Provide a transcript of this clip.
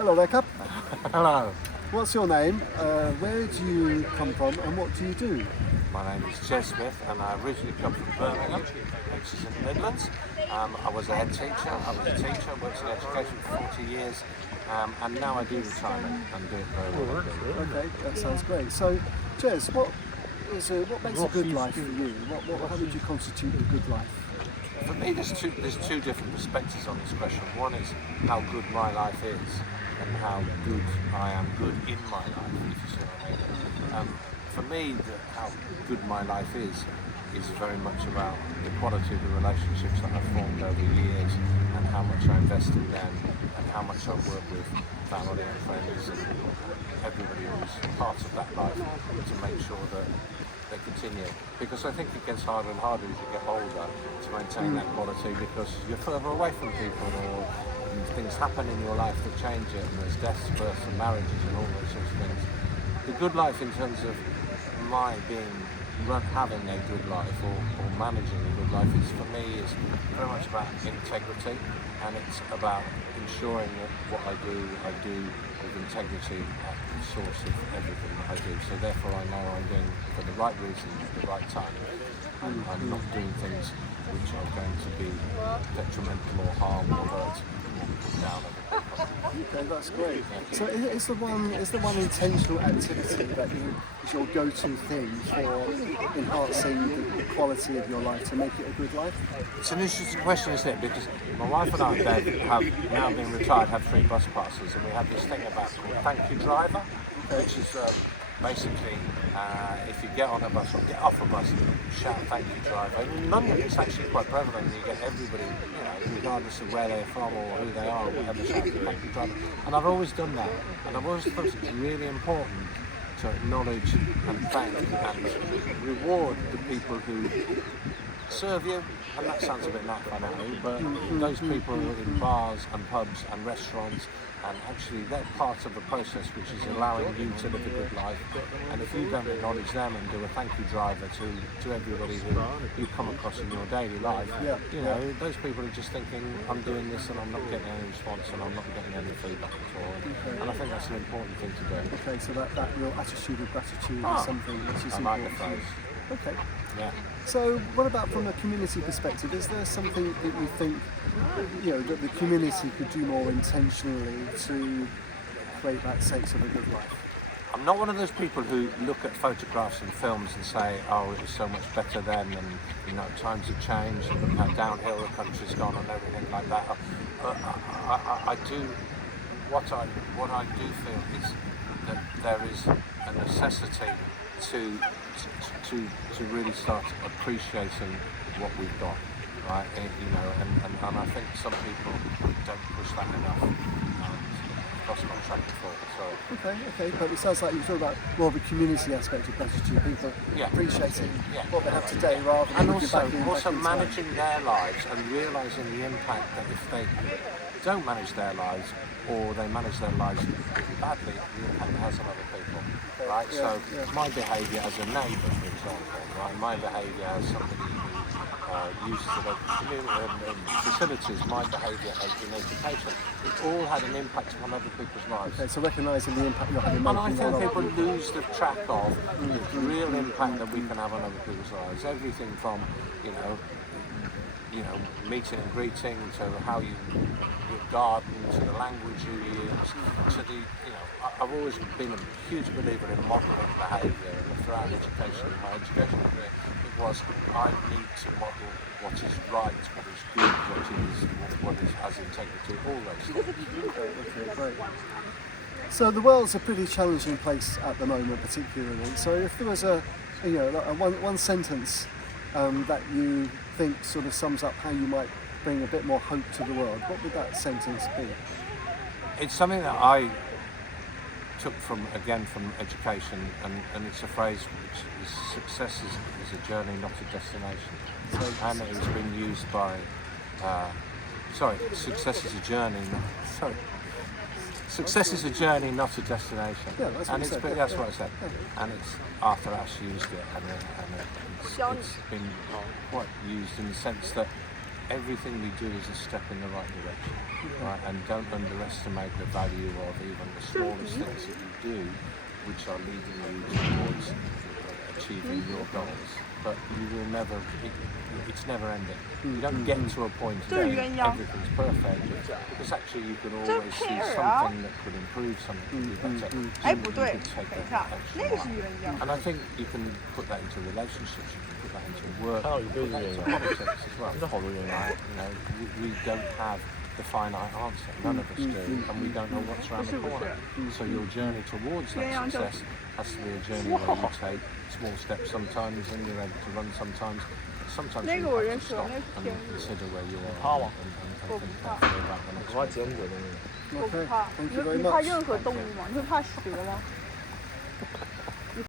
Hello there, Cap. Hello, What's your name? Where do you come from, and what do you do? my name is Jez Smith and I originally come from Birmingham, which is in the Midlands. I was a head teacher, worked in education for 40 years, and now I do retirement and do it very well indeed. Okay, that sounds great. So, Jez, what makes a good life for you? How would you constitute a good life? For me, there's two different perspectives on this question. One is how good my life is and how good I am good in my life, if you see what I mean. For me, how good my life is very much about the quality of the relationships that I've formed over the years and how much I invest in them and how much I work with family and friends and everybody who's part of that life to make sure that they continue. Because I think it gets harder and harder as you get older to maintain that quality because you're further away from people or things happen in your life that change it and there's deaths, births and marriages and all those sorts of things. The good life in terms of having a good life or managing a good life is for me is very much about integrity and it's about ensuring that what I do with integrity at the source of everything that I do. So therefore I know I'm doing for the right reasons at the right time. I'm not doing things which are going to be detrimental or harm or hurt down other people. Okay, that's great. So, is the one intentional activity that is your go-to thing for enhancing the quality of your life to make it a good life? It's an interesting question, isn't it? Because my wife and I, Dave, have now been retired, have 3 bus passes, and we have this thing about called Thank You Driver, which is basically if you get on a bus or get off a bus, shout Thank You Driver. In London, it's actually quite prevalent. You get everybody, regardless of where they're from or who they are or whatever, shouting Thank You Driver. And I've always done that, and I've always thought it's really important to acknowledge and thank and reward the people who serve you, and that sounds a bit naff, I know, but those people in bars and pubs and restaurants, and actually they're part of the process which is allowing you to live a good life. And if you don't acknowledge them and do a thank you driver to everybody who you come across in your daily life, those people are just thinking, I'm doing this and I'm not getting any response and I'm not getting any feedback at all. And I think that's an important thing to do. Okay, so that real attitude of gratitude is something which is I important. like the phrase. Okay. Yeah. So, what about from a community perspective? Is there something that you think, that the community could do more intentionally to create that sense of a good life? I'm not one of those people who look at photographs and films and say, oh, it was so much better then and, times have changed and look how downhill the country's gone and everything like that. I do, what I do feel is that there is a necessity to really start appreciating what we've got, right? And I think some people don't push that enough. And lost my track of thought. Sorry. Okay. But it sounds like you talk about more of a community aspect of gratitude, people appreciating what they have today rather than and also managing their lives and realising the impact that if they don't manage their lives or they manage their lives really badly, the impact it has on other people. Right, my behaviour as a neighbour, for example, right, my behaviour as somebody who uses the local community facilities, my behaviour in education, it all had an impact on other people's lives. Okay, so recognising the impact you're having. And I think people lose the track of the real impact that we can have on other people's lives. Everything from, meeting and greeting to how you garden, to the language you use, to the, I've always been a huge believer in modelling behaviour throughout education. In my education career, it was I need to model what is right, what is good, what has integrity, all those things. Okay, great. So the world's a pretty challenging place at the moment, particularly. So if there was a one sentence that you think sort of sums up how you might bring a bit more hope to the world, what would that sentence be? It's something that I took from education, and it's a phrase which is success is a journey, not a destination. And it has been used by, success is a journey, success is a journey, not a destination. Yeah, that's what that's what I said. And it's Arthur Ashe used it, and it's been quite used in the sense that everything we do is a step in the right direction, right? And don't underestimate the value of even the smallest things that you do, which are leading you towards achieving your goals. But you will never, it's never ending. You don't get to a point today everything's perfect, because actually you can always see something that could improve, something could be better. So you could take that extra mile. And I think you can put that into relationships, you can put that into work, you can put that into politics as well. Right? You know, we don't have the finite answer. None of us do, and we don't know what's around the corner. So your journey towards that success has to be a journey where you take small steps sometimes, and you're able to run sometimes. Sometimes you have to stop and consider where you are and think carefully about the next 我怕 one. 剪鬼东西。 Okay, thank you 你 very 怕 much. 任何动物吗？你会怕蛇吗？